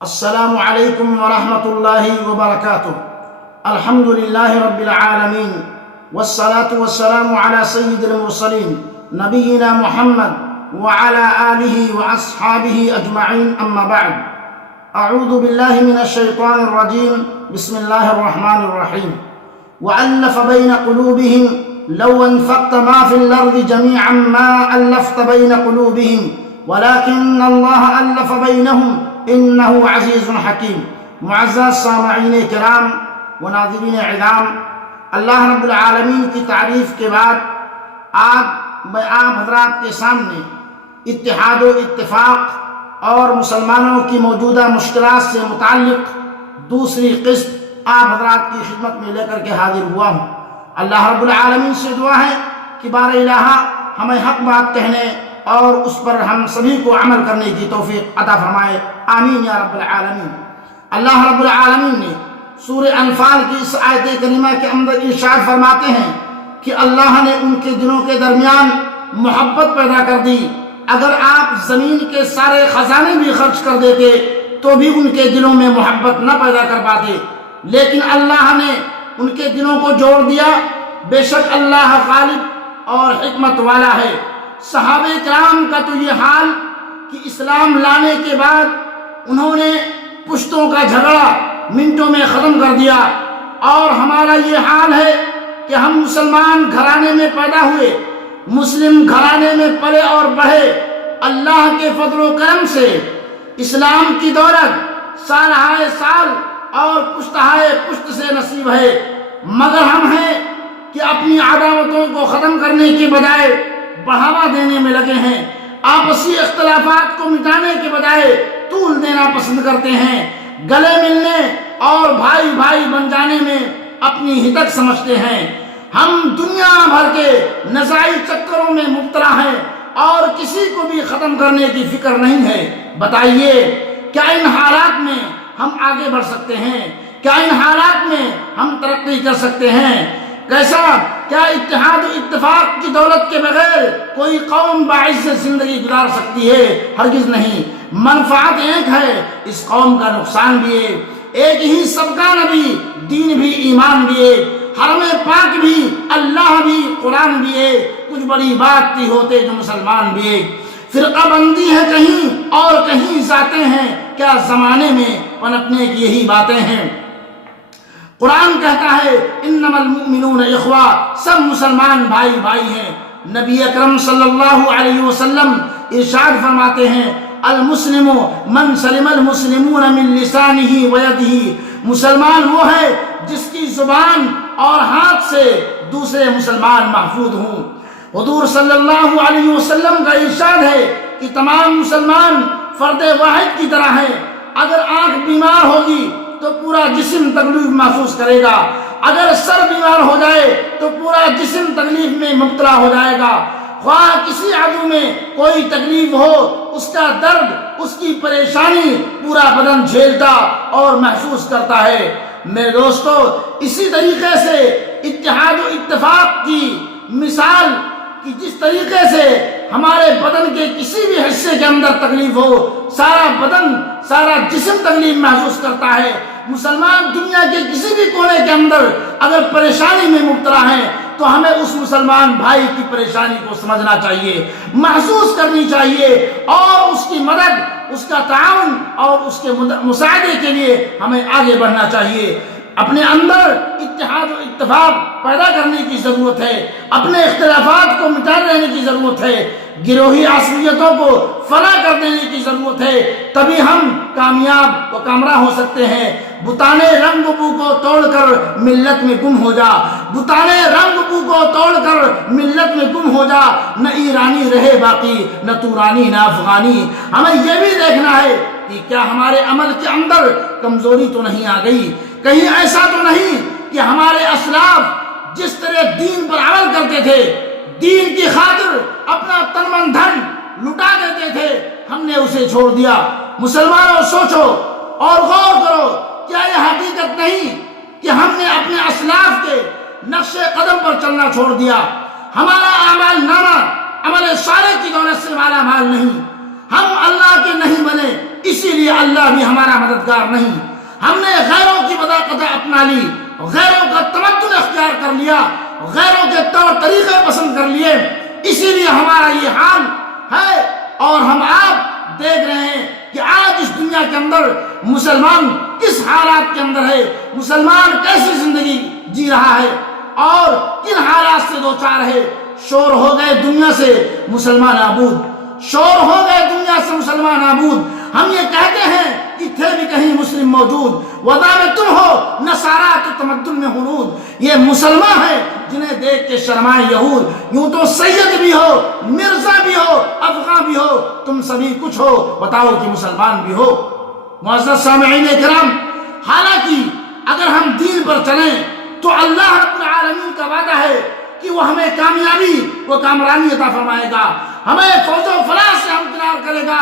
السلام علیکم ورحمۃ اللہ وبرکاتہ۔ الحمد للہ رب العالمین والصلاة والسلام علی سید المرسلین نبینا محمد وعلی آلہ واصحابہ اجمعین، اما بعد۔ اعوذ باللہ من الشیطان الرجیم، بسم اللہ الرحمن الرحیم۔ وألف بین قلوبہم لو انفقت ما فی الارض جميعا ما ألفت بین قلوبہم ولكن اللہ ألف بینہم انہو عزیز حکیم۔ معزز سامعین کرام و ناظرین اعظام، اللہ رب العالمین کی تعریف کے بعد آج میں آپ حضرات کے سامنے اتحاد و اتفاق اور مسلمانوں کی موجودہ مشکلات سے متعلق دوسری قسط آپ حضرات کی خدمت میں لے کر کے حاضر ہوا ہوں۔ اللہ رب العالمین سے دعا ہے کہ بار الہ ہمیں حق بات کہنے اور اس پر ہم سبھی کو عمل کرنے کی توفیق عطا فرمائے، آمین یا رب العالمین۔ اللہ رب العالمین نے سورہ انفال کی اس آیت کریمہ کے اندر ارشاد فرماتے ہیں کہ اللہ نے ان کے دلوں کے درمیان محبت پیدا کر دی۔ اگر آپ زمین کے سارے خزانے بھی خرچ کر دیتے تو بھی ان کے دلوں میں محبت نہ پیدا کر پاتے، لیکن اللہ نے ان کے دلوں کو جوڑ دیا۔ بے شک اللہ غالب اور حکمت والا ہے۔ صحابہ کرام کا تو یہ حال کہ اسلام لانے کے بعد انہوں نے پشتوں کا جھگڑا منٹوں میں ختم کر دیا، اور ہمارا یہ حال ہے کہ ہم مسلمان گھرانے میں پیدا ہوئے، مسلم گھرانے میں پلے اور بڑھے، اللہ کے فضل و کرم سے اسلام کی دولت سال ہائے سال اور پشت ہائے پشت سے نصیب ہے، مگر ہم ہیں کہ اپنی عداوتوں کو ختم کرنے کے بجائے بڑھاوا دینے میں لگے ہیں، آپسی اختلافات کو مٹانے کے بجائے طول دینا پسند کرتے ہیں، گلے ملنے اور بھائی بھائی بن جانے میں اپنی ہتک سمجھتے ہیں۔ ہم دنیا بھر کے نزاعی چکروں میں مبتلا ہیں اور کسی کو بھی ختم کرنے کی فکر نہیں ہے۔ بتائیے کیا ان حالات میں ہم آگے بڑھ سکتے ہیں؟ کیا ان حالات میں ہم ترقی کر سکتے ہیں؟ کیا اتحاد و اتفاق کی دولت کے بغیر کوئی قوم باعزت زندگی گزار سکتی ہے؟ ہرگز نہیں۔ منفعت ایک ہے، اس قوم کا نقصان بھی ہے۔ ایک ہی سب کا نبی، دین بھی ایمان بھی ہے، حرم پاک بھی، اللہ بھی، قرآن بھی ہے، کچھ بڑی بات کی ہوتے جو مسلمان بھی ہے۔ فرقہ بندی ہے کہیں اور کہیں ذاتیں ہیں، کیا زمانے میں پنپنے کی یہی باتیں ہیں؟ قرآن کہتا ہے انما المؤمنون اخوہ، سب مسلمان بھائی بھائی ہیں۔ نبی اکرم صلی اللہ علیہ وسلم ارشاد فرماتے ہیں المسلم من سلم المسلمون من لسانہ ویدہ، مسلمان وہ ہے جس کی زبان اور ہاتھ سے دوسرے مسلمان محفوظ ہوں۔ حضور صلی اللہ علیہ وسلم کا ارشاد ہے کہ تمام مسلمان فرد واحد کی طرح ہیں۔ اگر آنکھ بیمار ہوگی تو پورا جسم تکلیف محسوس کرے گا، اگر سر بیمار ہو جائے تو پورا جسم تکلیف میں مبتلا ہو جائے گا۔ خواہ کسی عضو میں کوئی تکلیف ہو، اس کا درد، اس کی پریشانی پورا بدن جھیلتا اور محسوس کرتا ہے۔ میرے دوستو، اسی طریقے سے اتحاد و اتفاق کی مثال کہ جس طریقے سے ہمارے بدن کے کسی بھی حصے کے اندر تکلیف ہو، سارا بدن، سارا جسم تکلیف محسوس کرتا ہے۔ مسلمان دنیا کے کسی بھی کونے کے اندر اگر پریشانی میں مبتلا ہیں تو ہمیں اس مسلمان بھائی کی پریشانی کو سمجھنا چاہیے، محسوس کرنی چاہیے، اور اس کی مدد، اس کا تعاون اور اس کے مساعدے کے لیے ہمیں آگے بڑھنا چاہیے۔ اپنے اندر اتحاد و اتفاق پیدا کرنے کی ضرورت ہے، اپنے اختلافات کو مٹا دینے کی ضرورت ہے، گروہی عصبیتوں کو فنا کر دینے کی ضرورت ہے، تبھی ہم کامیاب و کامرا ہو سکتے ہیں۔ بتانے رنگ بو کو توڑ کر ملت میں گم ہو جا، بتانے رنگ بو کو توڑ کر ملت میں گم ہو جا، نہ ایرانی رہے باقی، نہ تورانی نہ افغانی۔ ہمیں یہ بھی دیکھنا ہے کہ کیا ہمارے عمل کے اندر کمزوری تو نہیں آ گئی، کہیں ایسا تو نہیں کہ ہمارے اسلاف جس طرح دین پر عمل کرتے تھے، دین کی خاطر اپنا تن من دھن لٹا دیتے تھے، ہم نے اسے چھوڑ دیا۔ مسلمانوں، سوچو اور غور کرو، کیا یہ حقیقت نہیں کہ ہم نے اپنے اسلاف کے نقش قدم پر چلنا چھوڑ دیا؟ ہمارا اعمال نامہ عمل صالح کی دولت سے مالا مال نہیں، ہم اللہ کے نہیں بنے، اس اسی لیے اللہ بھی ہمارا مددگار نہیں. ہم نے غیروں کی مداقت اپنا لی، غیروں کا تمدن اختیار کر لیا، غیروں کے طور طریقے پسند کر لیے، اسی لیے ہمارا یہ حال ہے. اور ہم آپ دیکھ رہے ہیں کہ آج اس دنیا کے اندر مسلمان کس حالات کے اندر ہے، مسلمان کیسی زندگی جی رہا ہے اور کن حالات سے دوچار ہے. شور ہو گئے دنیا سے مسلمان آبود، شور ہو گئے دنیا سے مسلمان آبود. ہم یہ کہتے ہیں کہ تھے بھی کہیں مسلم موجود، ودا میں تم ہو نصارا تو تمدن میں ہنود. یہ مسلمان ہیں جنہیں دیکھ کے شرمائے یہود. یوں تو سید بھی ہو، مرزا بھی ہو، افغان بھی ہو، تم سبھی کچھ ہو، بتاؤ کہ مسلمان بھی ہو. معزز سامعین کرام، حالانکہ اگر ہم دین پر چلیں تو اللہ رب العالمین کا وعدہ ہے کہ وہ ہمیں کامیابی و کامرانی عطا فرمائے گا، ہمیں فوز و فلاح سے ہمکنار کرے گا،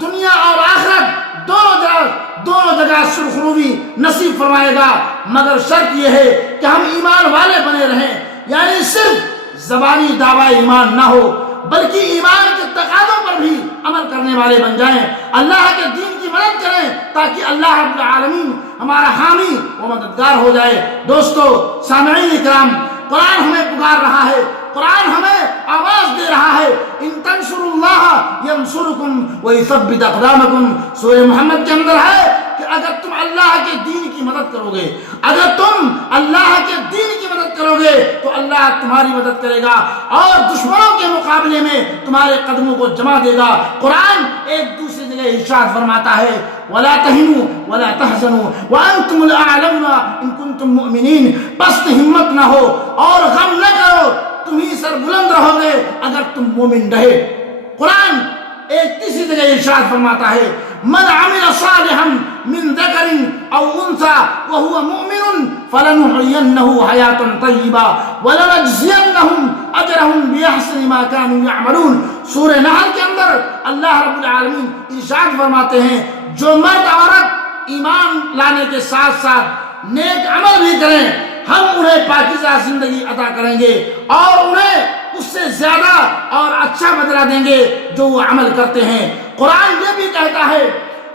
دنیا اور آخرت دونوں جگہ سرخروی نصیب فرمائے گا. مگر شرط یہ ہے کہ ہم ایمان والے بنے رہیں، یعنی صرف زبانی دعوی ایمان نہ ہو بلکہ ایمان کے تقاضوں پر بھی عمل کرنے والے بن جائیں، اللہ کے دین کی مدد کریں تاکہ اللہ رب العالمین ہمارا حامی و مددگار ہو جائے. دوستو سامعین کرام، قرآن ہمیں پکار رہا ہے، قرآن ہمیں آواز دے رہا ہے. ان تنصروا اللہ ینصرکم ویثبت اقدامکم. سورہ محمد کے اندر ہے کہ اگر تم اللہ کے دین کی مدد کرو گے، اگر تم اللہ کے دین کی مدد کرو گے تو اللہ تمہاری مدد کرے گا اور دشمنوں کے مقابلے میں تمہارے قدموں کو جما دے گا. قرآن ایک دوسری جگہ ارشاد فرماتا ہے وَلَا تَهِنُوا وَلَا تَحْزَنُوا وَأَنْتُمُ الْأَعْلَوْنَ إِن كُنتُم مُؤْمِنِينَ. پست ہمت نہ ہو اور غم نہ کرو، تم ہی سر بلند رہو گے اگر تم مومن رہے. قرآن ایک تیسری جگہ ارشاد فرماتا ہے من عمل صالحا من ذکر او انثى وهو مؤمن فلنحيينه حياة طیبة ولنجزینهم اجرهم باحسن ما كانوا يعملون. سورہ نحل کے اندر اللہ رب العالمین ارشاد فرماتے ہیں جو مرد عورت ایمان لانے کے ساتھ ساتھ نیک عمل بھی کریں، ہم انہیں پاکیزہ زندگی عطا کریں گے اور انہیں اس سے زیادہ اور اچھا بدلہ دیں گے جو وہ عمل کرتے ہیں. قرآن یہ بھی کہتا ہے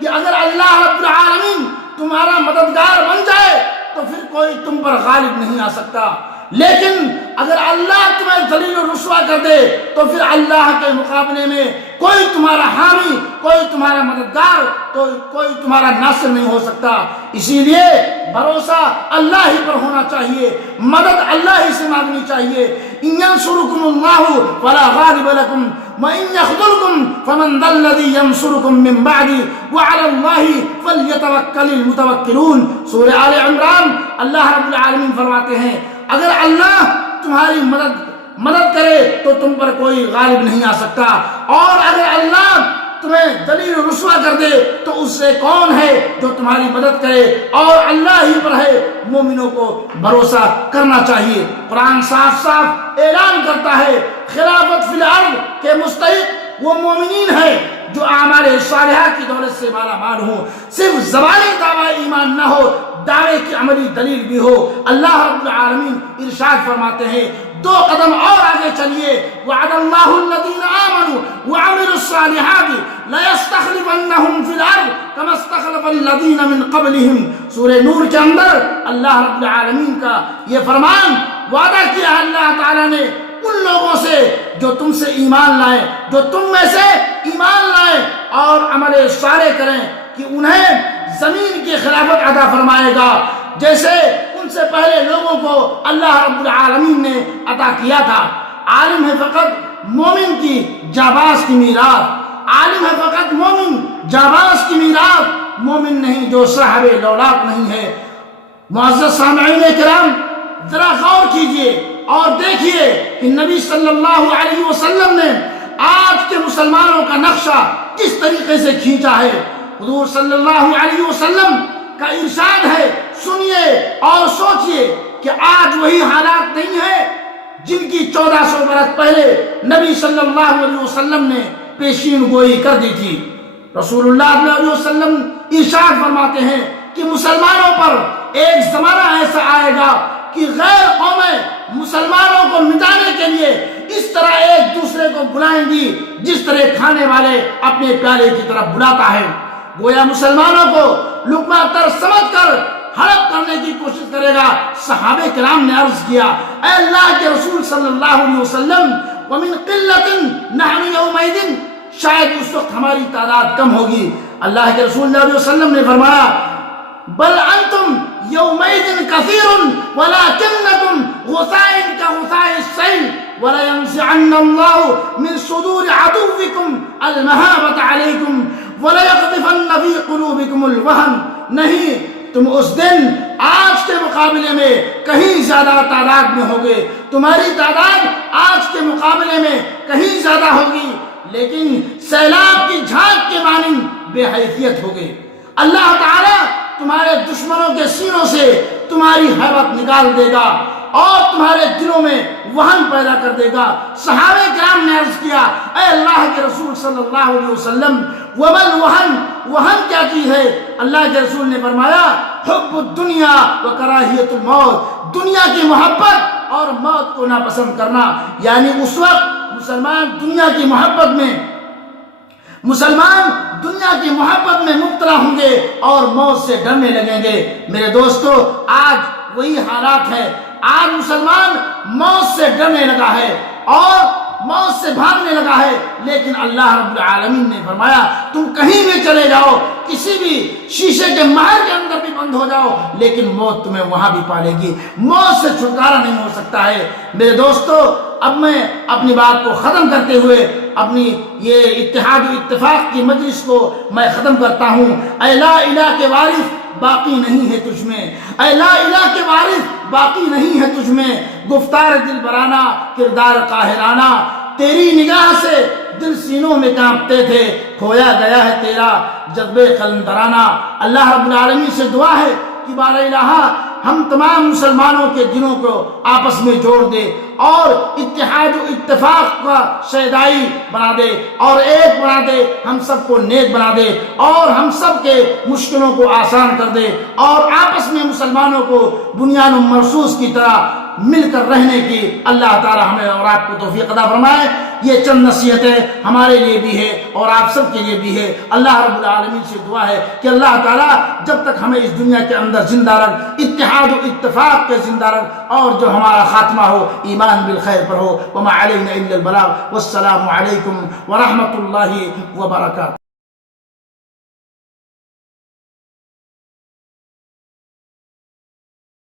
کہ اگر اللہ رب العالمین تمہارا مددگار بن جائے تو پھر کوئی تم پر غالب نہیں آ سکتا، لیکن اگر اللہ تمہیں ذلیل و رسوا کر دے تو پھر اللہ کے مقابلے میں کوئی تمہارا حامی، کوئی تمہارا مددگار، کوئی تمہارا ناصر نہیں ہو سکتا. اسی لیے بھروسہ اللہ ہی پر ہونا چاہیے، مدد اللہ ہی سے مانگنی چاہیے. ان ینصرکم اللہ فلا غالب لکم وَإِن يَخْذُلْكُمْ فَمَنْ ذَا الَّذِي يَنْصُرُكُمْ مِنْ بَعْدِهِ وَعَلَى اللَّهِ فَلْيَتَوَكَّلِ الْمُتَوَكِّلُونَ. سورہ آل عمران اللہ رب العالمین فرماتے ہیں اگر اللہ تمہاری مدد کرے تو تم پر کوئی غالب نہیں آ سکتا، اور اگر اللہ تمہیں ذلیل و رسوا کر دے تو اس سے کون ہے جو تمہاری مدد کرے، اور اللہ ہی پر ہے. مومنوں کو بھروسہ کرنا چاہیے. قرآن صاف صاف اعلان کرتا ہے خلافت فی الارض کے مستحق وہ مومنین ہیں جو اعمال صالحہ کی دولت سے مالا مال ہوں، صرف زبانی دعوی ایمان نہ ہو، دعوے کی عملی دلیل بھی ہو. اللہ رب العالمین ارشاد فرماتے ہیں دو قدم اور آگے چلیے وعد اللہ الذین آمنوا وعملوا الصالحات لیستخلفنہم فی الارض کما استخلف الذین من قبلہم. سورہ نور کے اندر اللہ رب العالمین کا یہ فرمان وعدہ کیا ہے اللہ تعالیٰ نے ان لوگوں سے جو تم سے ایمان لائیں، جو تم میں سے ایمان لائیں اور عمل صالح کریں کہ انہیں زمین کی خلافت عطا فرمائے گا جیسے ان سے پہلے لوگوں کو اللہ رب العالمین نے عطا کیا تھا. عالم ہے فقط مومن کی جاباز کی میراث، عالم ہے فقط مومن جاباز کی میراث، مومن نہیں جو صاحب دولت نہیں ہے. معزز سامعین کرام، ذرا غور کیجئے اور دیکھیے کہ نبی صلی اللہ علیہ وسلم نے آج کے مسلمانوں کا نقشہ کس طریقے سے کھینچا ہے. حضور صلی اللہ علیہ وسلم کا ارشاد ہے، سنیے اور سوچئے کہ آج وہی حالات نہیں ہیں جن کی 1400 برس پہلے نبی صلی اللہ علیہ وسلم نے پیشین گوئی کر دی تھی. رسول اللہ صلی اللہ علیہ وسلم ارشاد فرماتے ہیں کہ مسلمانوں پر ایک زمانہ ایسا آئے گا کہ غیر قومیں مسلمانوں کو مٹانے کے لیے اس طرح ایک دوسرے کو بلائیں گی جس طرح کھانے والے اپنے پیالے کی طرف بلاتا ہے. گویا مسلمانوں کو لقمہ تر سمجھ کر ہڑپ کرنے کی کوشش کرے گا۔ صحابہ کرام نے عرض کیا اے اللہ کے رسول صلی اللہ علیہ وسلم وَمِن قِلَّةٍ نَحْنُ يَوْمَئِذٍ، شاید اس وقت ہماری تعداد کم ہوگی۔ اللہ کے رسول صلی اللہ علیہ وسلم نے فرمایا بل انتم یومئذ کثیر ولکنکم غثاء کغثاء السیل ولینزعن اللہ من صدور عدوکم المہابۃ علیکم وليقذفن فی قلوبکم الوہن، نہیں تم اس دن آج کے مقابلے میں کہیں زیادہ تعداد میں ہوگے، تمہاری تعداد آج کے مقابلے میں کہیں زیادہ ہوگی، لیکن سیلاب کی جھاگ کے مانند بے حیثیت ہوگے۔ اللہ تعالیٰ تمہارے دشمنوں کے سینوں سے تمہاری حیبت نکال دے گا اور تمہارے دلوں میں وہن پیدا کر دے گا۔ صحابہ کرام نے عرض کیا اے اللہ کے رسول صلی اللہ علیہ وسلم ومن وہن، وہن کیا چیز ہے؟ اللہ کے رسول نے فرمایا حب الدنیا و کراہیت الموت، دنیا کی محبت اور موت کو ناپسند کرنا۔ یعنی اس وقت مسلمان دنیا کی محبت میں مبتلا ہوں گے اور موت سے ڈرنے لگیں گے۔ میرے دوستو آج وہی حالات ہے، آج مسلمان موت سے ڈرنے لگا ہے اور موت سے بھاگنے لگا ہے، لیکن اللہ رب العالمین نے فرمایا تم کہیں بھی چلے جاؤ، کسی بھی شیشے کے محل کے اندر بھی بند ہو جاؤ، لیکن موت تمہیں وہاں بھی پالے گی، موت سے چھٹکارا نہیں ہو سکتا ہے۔ میرے دوستو اب میں اپنی بات کو ختم کرتے ہوئے اپنی یہ اتحاد و اتفاق کی مجلس کو میں ختم کرتا ہوں۔ اے لا الہ کے وارث باقی نہیں ہے تجھ میں، اے لا الہ کے وارث باقی نہیں ہے تجھ میں، گفتار دل برانہ کردار قاہرانہ، تیری نگاہ سے دل سینوں میں کانپتے تھے، کھویا گیا ہے تیرا جذبے قلندرانہ۔ اللہ رب العالمین سے دعا ہے کہ بارہ الہ ہم تمام مسلمانوں کے دلوں کو آپس میں جوڑ دے اور اتحاد و اتفاق کا شیدائی بنا دے اور ایک بنا دے، ہم سب کو نیک بنا دے اور ہم سب کے مشکلوں کو آسان کر دے اور آپس میں مسلمانوں کو بنیان مرصوص کی طرح مل کر رہنے کی اللہ تعالی ہمیں اور آپ کو توفیق عطا فرمائے۔ یہ چند نصیحتیں ہمارے لیے بھی ہے اور آپ سب کے لیے بھی ہے۔ اللہ رب العالمین سے دعا ہے کہ اللہ تعالیٰ جب تک ہمیں اس دنیا کے اندر زندہ رکھ، اتحاد و اتفاق کے زندہ رکھ اور جو ہمارا خاتمہ ہو ایمان بالخیر پر ہو۔ وما علینا الا البلاغ، والسلام علیکم ورحمۃ اللہ وبرکاتہ۔